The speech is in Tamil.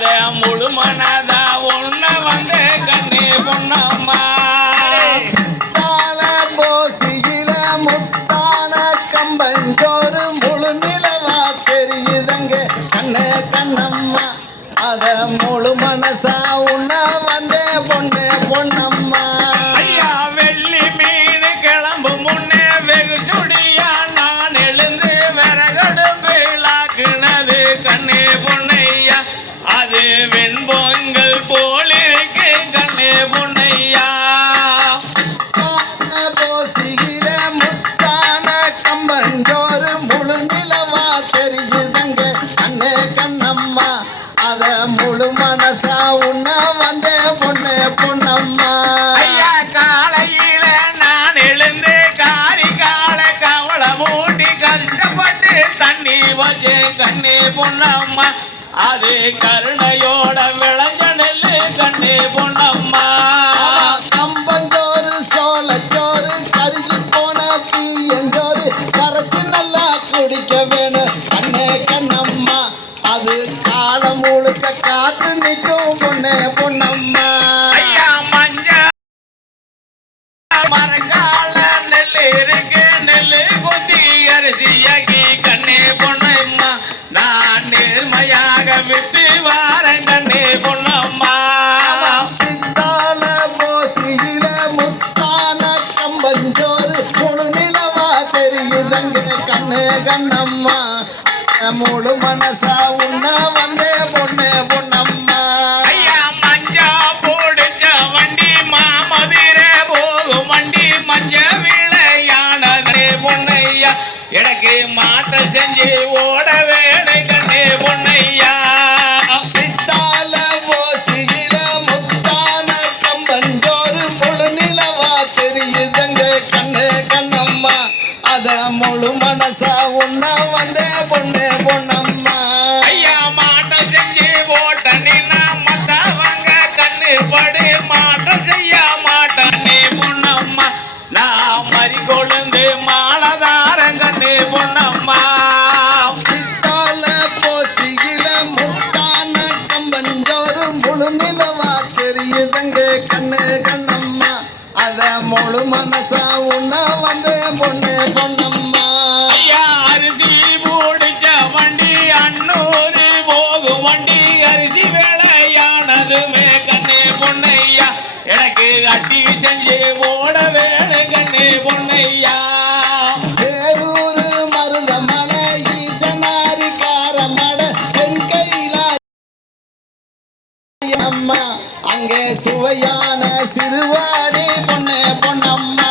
அத முழு மனதா ஒண்ண வந்து கண்ணே பொன்னம்மா தான போசியில முத்தான கம்பஞ்சோறு முழு நிலவா தெரியுதங்க கண்ணு கண்ணம்மா அத முழு மனசா உண்ண வந்தே பொண்ணு பொன்னம்மா ஐயா வெள்ளி மீன் கிளம்பு முன்னே வெகு சுடியா நான் எழுந்து விறகடுப்பிலாக்குனது கண்ணே பொன்னையா அது வெண்பொங்கல் போலிருக்கு கண்ணே பொன்னையா போசியில முத்தான கம்பஞ்சோறு முழு நிலவா தெரியுதங்க கண்ணு கண்ணம்மா அத முழு மனசா உண்ண வந்தே பொண்ணு பொன்னம்மா ஐயா காலையில நான் எழுந்து காரி கால கவலை மூட்டி கஷ்டப்பட்டு தண்ணி வச்சு கண்ணே பொன்னம்மா அது கருணையோட விளைஞ்ச நெல்லு கண்ணே பொன்னம்மா கம்பஞ்சோறு சோளச்சோறு கருகி போன தீயஞ்சோறு கரைச்சு நல்லா குடிக்க வேணும் கண்ணே கண்ணம்மா அது காலம் முழுக்க காத்து நிற்கும் பொண்ணே பொன்னம்மா ஐயா மஞ்ச மரக்கால நெல்லு இருக்கு நெல்லு கொத்தி அரிசியாக்கி கண்ணே பொன்னம்மா நான் நேர்மையாக விட்டு வாரேன் கண்ணே பொன்னம்மா சித்தான போசியில முத்தான கம்பஞ்சோறு முழு நிலவா தெரியுதங்க கண்ணு கண்ணம்மா முழு மனசா உண்ண வந்தே பொண்ணு பொன்னம்மா ஐயா மஞ்சா போடுச்ச வண்டி மாமதிர போகும் வண்டி மஞ்ச விளையானதே பொன்னையா எனக்கு மாற்றம் செஞ்சு ஓட வேணை கண்ணே பொன்னையா சித்தால போசியில முத்தான கம்பஞ்சோறு முழு நிலவா தெரியுதங்க கண்ணு கண்ணம்மா அத முழு மனசா உண்ண வந்தே பொண்ணு பொன்னம்மா ஐயா மாற்றம் செஞ்சு ஓட்ட நின்னா மத்தவங்க கண்ணு படு மாற்றம் செய்ய மாட்டானே பொன்னம்மா நான் மறி கொழுந்து மாலதாரன் கண்ணே பொன்னம்மா சித்தால போசியில முத்தான கம்பஞ்சோறு முழு நிலவா தெரியுதங்க கண்ணு கண்ணம்மா அத முழு மனசா உண்ண வந்தே பொண்ணு பொன்னம்மா ஐயா அரிசி போடுச்ச வண்டி அன்னூரு போகும் வண்டி அரிசி வேலையானதுமே கண்ணே பொன்னையா எனக்கு அட்டி செஞ்சு ஓட வேணும் கண்ணே பொன்னையா பேரூரு மருதமலை ஈச்சனாரி காரமட பெண் கையில அம்மா அங்கே சுவையான சிறுவாடி பொண்ணு பொன்னம்மா